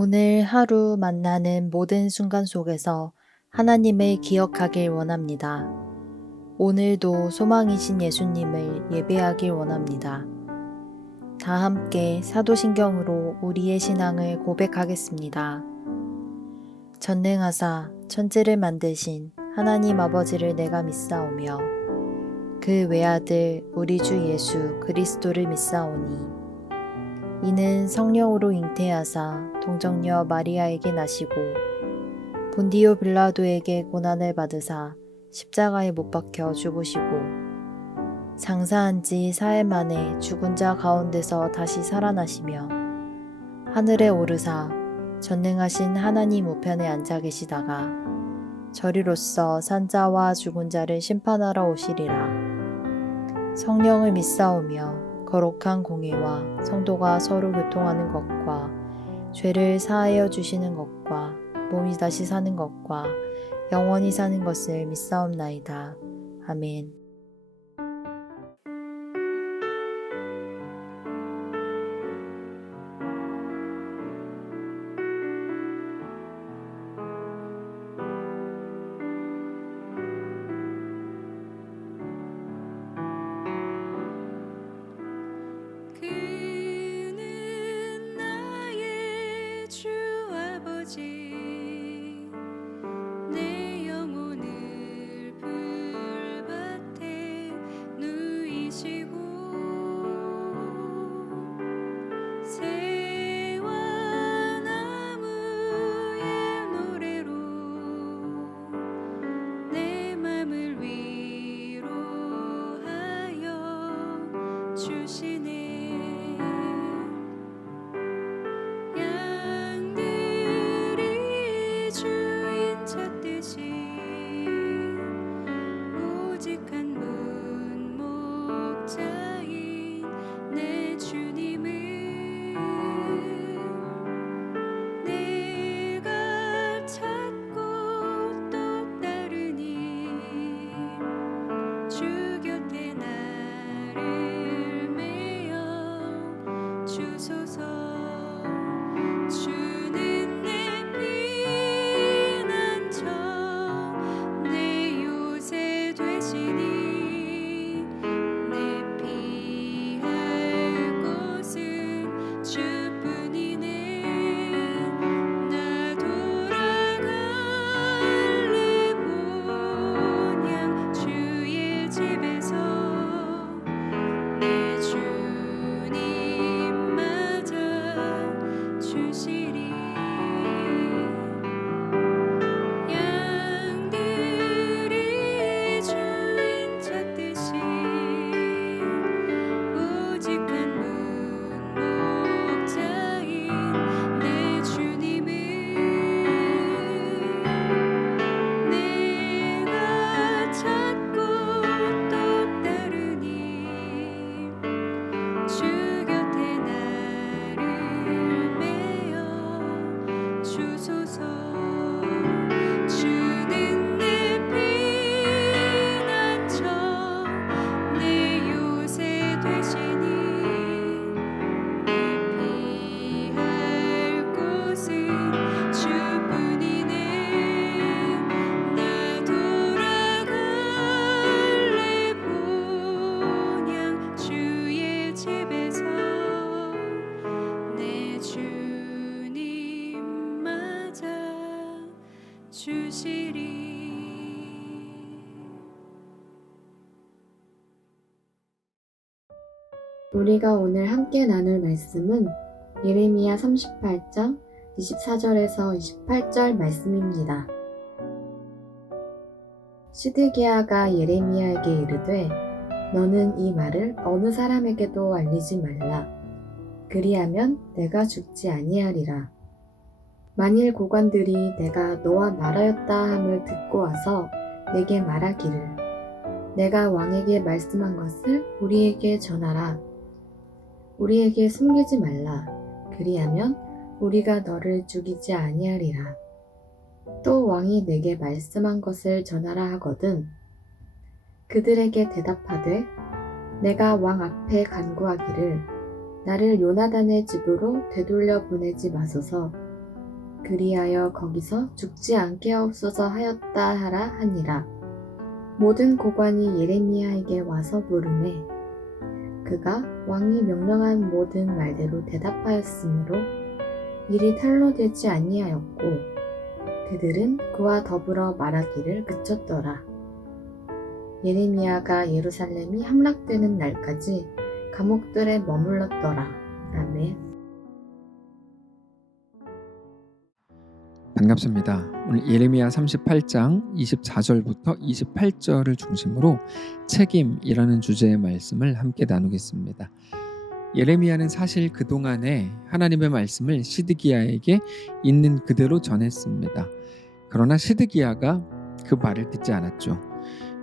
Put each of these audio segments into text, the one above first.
오늘 하루 만나는 모든 순간 속에서 하나님을 기억하길 원합니다. 오늘도 소망이신 예수님을 예배하길 원합니다. 다 함께 사도신경으로 우리의 신앙을 고백하겠습니다. 전능하사 천지를 만드신 하나님 아버지를 내가 믿사오며 그 외아들 우리 주 예수 그리스도를 믿사오니 이는 성령으로 잉태하사 동정녀 마리아에게 나시고 본디오 빌라도에게 고난을 받으사 십자가에 못 박혀 죽으시고 장사한 지 사흘 만에 죽은 자 가운데서 다시 살아나시며 하늘에 오르사 전능하신 하나님 우편에 앉아 계시다가 저리로서 산자와 죽은 자를 심판하러 오시리라. 성령을 믿사오며 거룩한 공의와 성도가 서로 교통하는 것과 죄를 사하여 주시는 것과 몸이 다시 사는 것과 영원히 사는 것을 믿사옵나이다. 아멘. 그는 나의 주 아버지 내 영혼을 불밭에 누이시고 새와 나무의 노래로 내 맘을 위로하여 주시네. 양들이 주인 찾듯이 오직 한 문목자인 내 주님을 내가 찾고 또 따르니 주 곁에 나를 메어 주소서. 주는 내 피난처 내 요새 되시니 내 피할 곳은 주뿐이네. 나 돌아갈래 본향 주의 집에서 내 주님 맞아 주시리. 양들이 주인 찾듯이 오직 한 문목자인 내 주님을 내가 찾고 또 따르니 주 곁에 나를 메어 주소서. 주는 내 피난처 내 요새 되시니 내 피할 곳은 주뿐이네. 나 돌아갈래 본향 주의 집에서 내 주님 맞아 주시리. 우리가 오늘 함께 나눌 말씀은 예레미야 38장 24절에서 28절 말씀입니다. 시드기야가 예레미야에게 이르되 너는 이 말을 어느 사람에게도 알리지 말라. 그리하면 내가 죽지 아니하리라. 만일 고관들이 내가 너와 말하였다 함을 듣고 와서 내게 말하기를 내가 왕에게 말씀한 것을 우리에게 전하라. 우리에게 숨기지 말라. 그리하면 우리가 너를 죽이지 아니하리라. 또 왕이 내게 말씀한 것을 전하라 하거든 그들에게 대답하되 내가 왕 앞에 간구하기를 나를 요나단의 집으로 되돌려 보내지 마소서. 그리하여 거기서 죽지 않게 하옵소서 하였다 하라 하니라. 모든 고관이 예레미야에게 와서 물으매 그가 왕이 명령한 모든 말대로 대답하였으므로 일이 탄로되지 아니하였고 그들은 그와 더불어 말하기를 그쳤더라. 예레미야가 예루살렘이 함락되는 날까지 감옥들에 머물렀더라. 아멘. 반갑습니다. 오늘 예레미야 38장 24절부터 28절을 중심으로 책임이라는 주제의 말씀을 함께 나누겠습니다. 예레미야는 사실 그동안에 하나님의 말씀을 시드기야에게 있는 그대로 전했습니다. 그러나 시드기야가 그 말을 듣지 않았죠.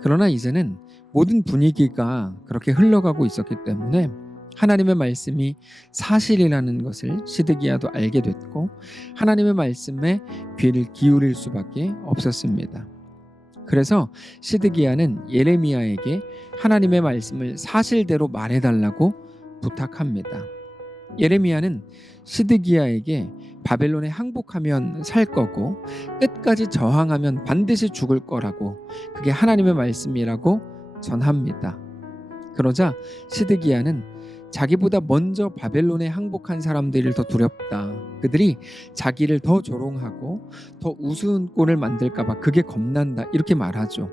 그러나 이제는 모든 분위기가 그렇게 흘러가고 있었기 때문에 하나님의 말씀이 사실이라는 것을 시드기야도 알게 됐고 하나님의 말씀에 귀를 기울일 수밖에 없었습니다. 그래서 시드기야는 예레미야에게 하나님의 말씀을 사실대로 말해달라고 부탁합니다. 예레미야는 시드기야에게 바벨론에 항복하면 살 거고 끝까지 저항하면 반드시 죽을 거라고 그게 하나님의 말씀이라고 전합니다. 그러자 시드기야는 자기보다 먼저 바벨론에 항복한 사람들이 더 두렵다. 그들이 자기를 더 조롱하고 더 우스운 꼴을 만들까 봐 그게 겁난다. 이렇게 말하죠.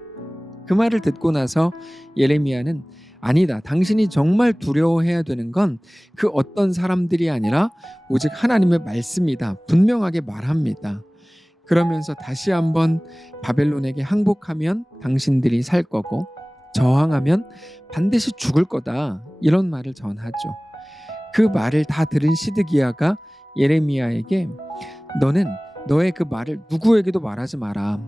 그 말을 듣고 나서 예레미야는 아니다. 당신이 정말 두려워해야 되는 건 그 어떤 사람들이 아니라 오직 하나님의 말씀이다. 분명하게 말합니다. 그러면서 다시 한번 바벨론에게 항복하면 당신들이 살 거고 저항하면 반드시 죽을 거다. 이런 말을 전하죠. 그 말을 다 들은 시드기야가 예레미야에게 너는 너의 그 말을 누구에게도 말하지 마라.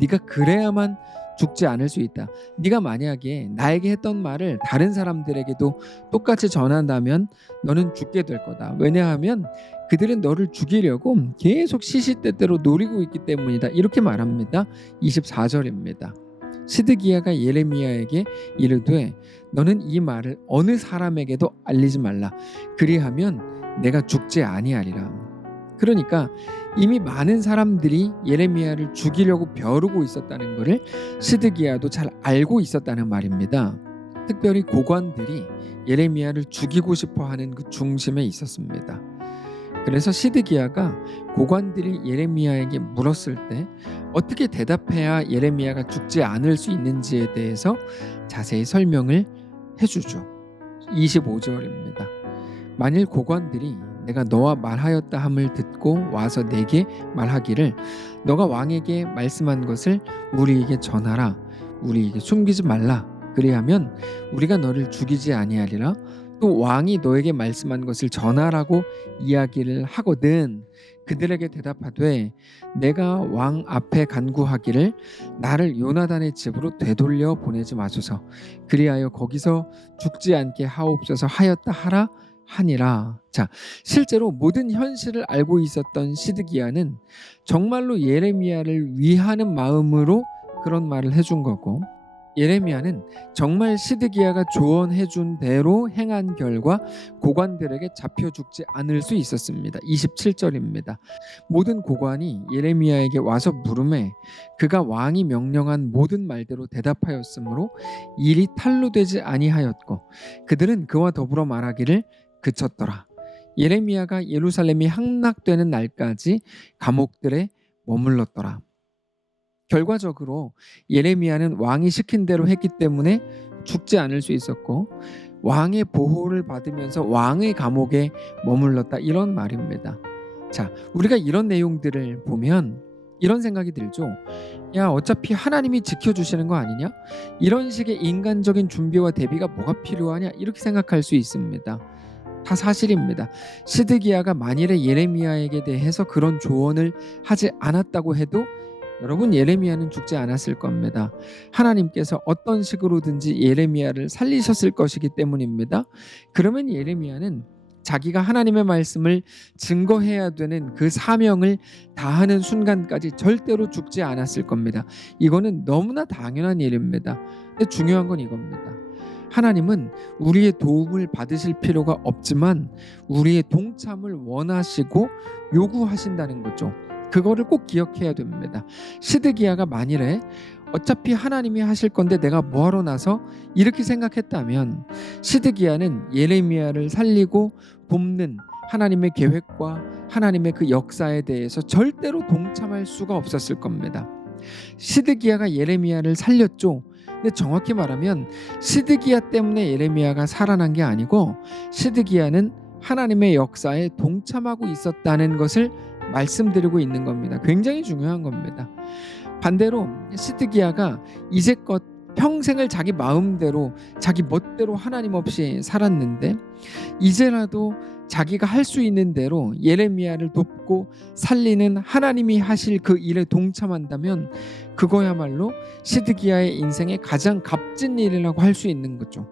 네가 그래야만 죽지 않을 수 있다. 네가 만약에 나에게 했던 말을 다른 사람들에게도 똑같이 전한다면 너는 죽게 될 거다. 왜냐하면 그들은 너를 죽이려고 계속 시시때때로 노리고 있기 때문이다. 이렇게 말합니다. 24절입니다. 시드기야가 예레미야에게 이르되 너는 이 말을 어느 사람에게도 알리지 말라. 그리하면 내가 죽지 아니하리라. 그러니까 이미 많은 사람들이 예레미야를 죽이려고 벼르고 있었다는 것을 시드기야도 잘 알고 있었다는 말입니다. 특별히 고관들이 예레미야를 죽이고 싶어하는 그 중심에 있었습니다. 그래서 시드기야가 고관들이 예레미야에게 물었을 때 어떻게 대답해야 예레미야가 죽지 않을 수 있는지에 대해서 자세히 설명을 해주죠. 25절입니다. 만일 고관들이 내가 너와 말하였다 함을 듣고 와서 내게 말하기를 너가 왕에게 말씀한 것을 우리에게 전하라. 우리에게 숨기지 말라. 그리하면 우리가 너를 죽이지 아니하리라. 또 왕이 너에게 말씀한 것을 전하라고 이야기를 하거든 그들에게 대답하되 내가 왕 앞에 간구하기를 나를 요나단의 집으로 되돌려 보내지 마소서. 그리하여 거기서 죽지 않게 하옵소서 하였다 하라 하니라. 자, 실제로 모든 현실을 알고 있었던 시드기야는 정말로 예레미야를 위하는 마음으로 그런 말을 해준 거고 예레미야는 정말 시드기야가 조언해준 대로 행한 결과 고관들에게 잡혀 죽지 않을 수 있었습니다. 27절입니다. 모든 고관이 예레미야에게 와서 물으매 그가 왕이 명령한 모든 말대로 대답하였으므로 일이 탄로되지 아니하였고 그들은 그와 더불어 말하기를 그쳤더라. 예레미야가 예루살렘이 함락되는 날까지 감옥들에 머물렀더라. 결과적으로 예레미야는 왕이 시킨 대로 했기 때문에 죽지 않을 수 있었고 왕의 보호를 받으면서 왕의 감옥에 머물렀다 이런 말입니다. 자, 우리가 이런 내용들을 보면 이런 생각이 들죠. 야, 어차피 하나님이 지켜주시는 거 아니냐? 이런 식의 인간적인 준비와 대비가 뭐가 필요하냐? 이렇게 생각할 수 있습니다. 다 사실입니다. 시드기야가 만일에 예레미야에게 대해서 그런 조언을 하지 않았다고 해도 여러분 예레미야는 죽지 않았을 겁니다. 하나님께서 어떤 식으로든지 예레미야를 살리셨을 것이기 때문입니다. 그러면 예레미야는 자기가 하나님의 말씀을 증거해야 되는 그 사명을 다하는 순간까지 절대로 죽지 않았을 겁니다. 이거는 너무나 당연한 일입니다. 근데 중요한 건 이겁니다. 하나님은 우리의 도움을 받으실 필요가 없지만 우리의 동참을 원하시고 요구하신다는 거죠. 그거를 꼭 기억해야 됩니다. 시드기야가 만일에 어차피 하나님이 하실 건데 내가 뭐하러 나서 이렇게 생각했다면 시드기야는 예레미야를 살리고 돕는 하나님의 계획과 하나님의 그 역사에 대해서 절대로 동참할 수가 없었을 겁니다. 시드기야가 예레미야를 살렸죠. 근데 정확히 말하면 시드기야 때문에 예레미야가 살아난 게 아니고 시드기야는 하나님의 역사에 동참하고 있었다는 것을 말씀드리고 있는 겁니다. 굉장히 중요한 겁니다. 반대로 시드기야가 이제껏 평생을 자기 마음대로 자기 멋대로 하나님 없이 살았는데 이제라도 자기가 할 수 있는 대로 예레미야를 돕고 살리는 하나님이 하실 그 일에 동참한다면 그거야말로 시드기야의 인생의 가장 값진 일이라고 할 수 있는 거죠.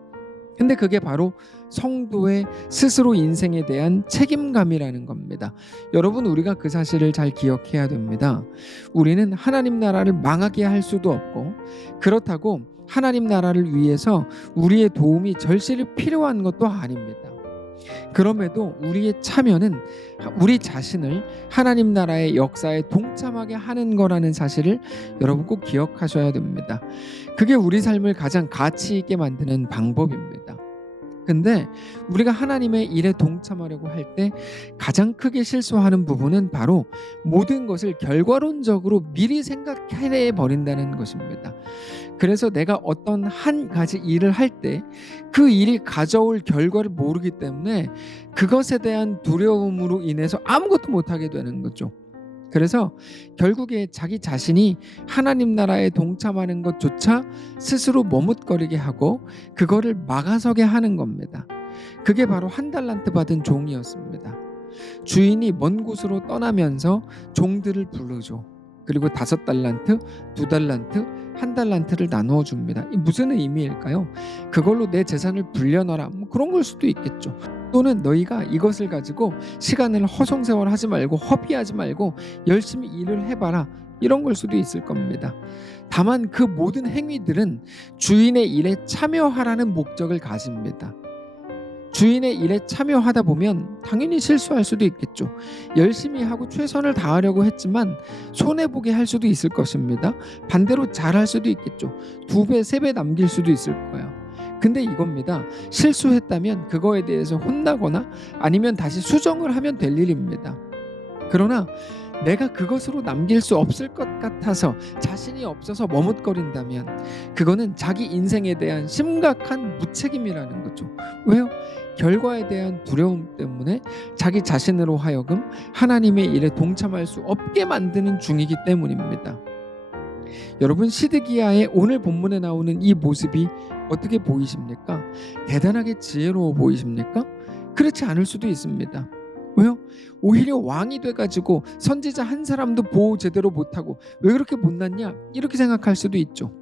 근데 그게 바로 성도의 스스로 인생에 대한 책임감이라는 겁니다. 여러분, 우리가 그 사실을 잘 기억해야 됩니다. 우리는 하나님 나라를 망하게 할 수도 없고 그렇다고 하나님 나라를 위해서 우리의 도움이 절실히 필요한 것도 아닙니다. 그럼에도 우리의 참여는 우리 자신을 하나님 나라의 역사에 동참하게 하는 거라는 사실을 여러분 꼭 기억하셔야 됩니다. 그게 우리 삶을 가장 가치 있게 만드는 방법입니다. 근데 우리가 하나님의 일에 동참하려고 할 때 가장 크게 실수하는 부분은 바로 모든 것을 결과론적으로 미리 생각해 버린다는 것입니다. 그래서 내가 어떤 한 가지 일을 할 때 그 일이 가져올 결과를 모르기 때문에 그것에 대한 두려움으로 인해서 아무것도 못하게 되는 거죠. 그래서 결국에 자기 자신이 하나님 나라에 동참하는 것조차 스스로 머뭇거리게 하고 그거를 막아서게 하는 겁니다. 그게 바로 한 달란트 받은 종이었습니다. 주인이 먼 곳으로 떠나면서 종들을 부르죠. 그리고 5달란트, 2달란트, 1달란트를 나누어 줍니다. 이 무슨 의미일까요? 그걸로 내 재산을 불려놔라, 뭐 그런 걸 수도 있겠죠. 또는 너희가 이것을 가지고 시간을 허송세월하지 말고 허비하지 말고 열심히 일을 해봐라, 이런 걸 수도 있을 겁니다. 다만 그 모든 행위들은 주인의 일에 참여하라는 목적을 가집니다. 주인의 일에 참여하다 보면 당연히 실수할 수도 있겠죠. 열심히 하고 최선을 다하려고 했지만 손해보게 할 수도 있을 것입니다. 반대로 잘할 수도 있겠죠. 2배, 3배 남길 수도 있을 거예요. 근데 이겁니다. 실수했다면 그거에 대해서 혼나거나 아니면 다시 수정을 하면 될 일입니다. 그러나 내가 그것으로 남길 수 없을 것 같아서 자신이 없어서 머뭇거린다면 그거는 자기 인생에 대한 심각한 무책임이라는 거죠. 왜요? 결과에 대한 두려움 때문에 자기 자신으로 하여금 하나님의 일에 동참할 수 없게 만드는 중이기 때문입니다. 여러분, 시드기야의 오늘 본문에 나오는 이 모습이 어떻게 보이십니까? 대단하게 지혜로워 보이십니까? 그렇지 않을 수도 있습니다. 왜요? 오히려 왕이 돼가지고 선지자 한 사람도 보호 제대로 못하고 왜 그렇게 못났냐, 이렇게 생각할 수도 있죠.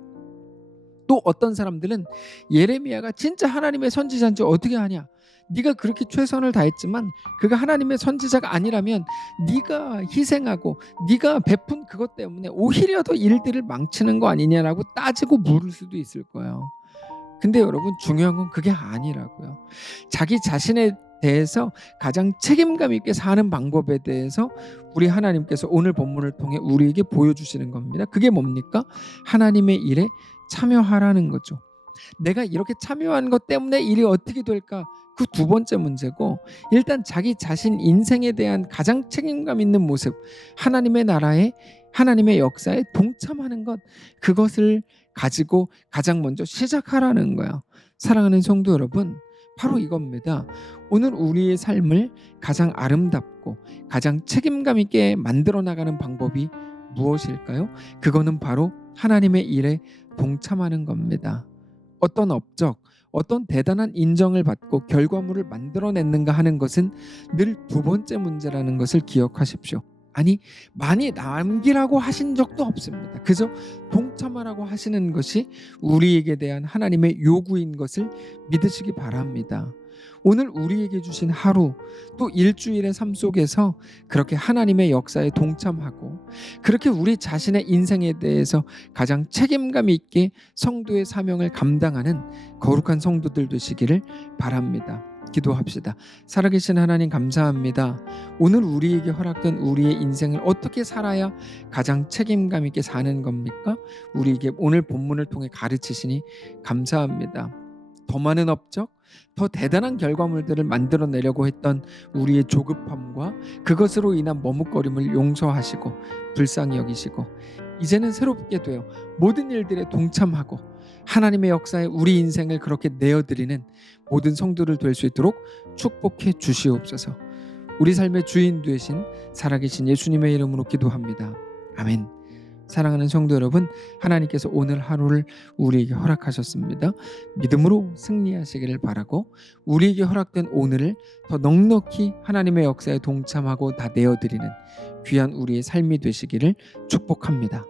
또 어떤 사람들은 예레미야가 진짜 하나님의 선지자인지 어떻게 아냐, 네가 그렇게 최선을 다했지만 그가 하나님의 선지자가 아니라면 네가 희생하고 네가 베푼 그것 때문에 오히려 더 일들을 망치는 거 아니냐라고 따지고 물을 수도 있을 거예요. 근데 여러분, 중요한 건 그게 아니라고요. 자기 자신에 대해서 가장 책임감 있게 사는 방법에 대해서 우리 하나님께서 오늘 본문을 통해 우리에게 보여주시는 겁니다. 그게 뭡니까? 하나님의 일에 참여하라는 거죠. 내가 이렇게 참여한 것 때문에 일이 어떻게 될까? 그 2번째 문제고, 일단 자기 자신 인생에 대한 가장 책임감 있는 모습, 하나님의 나라에, 하나님의 역사에 동참하는 것, 그것을 가지고 가장 먼저 시작하라는 거예요. 사랑하는 성도 여러분, 바로 이겁니다. 오늘 우리의 삶을 가장 아름답고 가장 책임감 있게 만들어 나가는 방법이 무엇일까요? 그거는 바로 하나님의 일에 동참하는 겁니다. 어떤 업적, 어떤 대단한 인정을 받고 결과물을 만들어냈는가 하는 것은 늘 2번째 문제라는 것을 기억하십시오. 아니, 많이 남기라고 하신 적도 없습니다. 그저 동참하라고 하시는 것이 우리에게 대한 하나님의 요구인 것을 믿으시기 바랍니다. 오늘 우리에게 주신 하루, 또 일주일의 삶 속에서 그렇게 하나님의 역사에 동참하고 그렇게 우리 자신의 인생에 대해서 가장 책임감 있게 성도의 사명을 감당하는 거룩한 성도들 되시기를 바랍니다. 기도합시다. 살아계신 하나님 감사합니다. 오늘 우리에게 허락된 우리의 인생을 어떻게 살아야 가장 책임감 있게 사는 겁니까? 우리에게 오늘 본문을 통해 가르치시니 감사합니다. 더 많은 업적, 더 대단한 결과물들을 만들어내려고 했던 우리의 조급함과 그것으로 인한 머뭇거림을 용서하시고 불쌍히 여기시고 이제는 새롭게 되어 모든 일들에 동참하고 하나님의 역사에 우리 인생을 그렇게 내어드리는 모든 성도를 될 수 있도록 축복해 주시옵소서. 우리 삶의 주인 되신 살아계신 예수님의 이름으로 기도합니다. 아멘. 사랑하는 성도 여러분, 하나님께서 오늘 하루를 우리에게 허락하셨습니다. 믿음으로 승리하시기를 바라고 우리에게 허락된 오늘을 더 넉넉히 하나님의 역사에 동참하고 다 내어드리는 귀한 우리의 삶이 되시기를 축복합니다.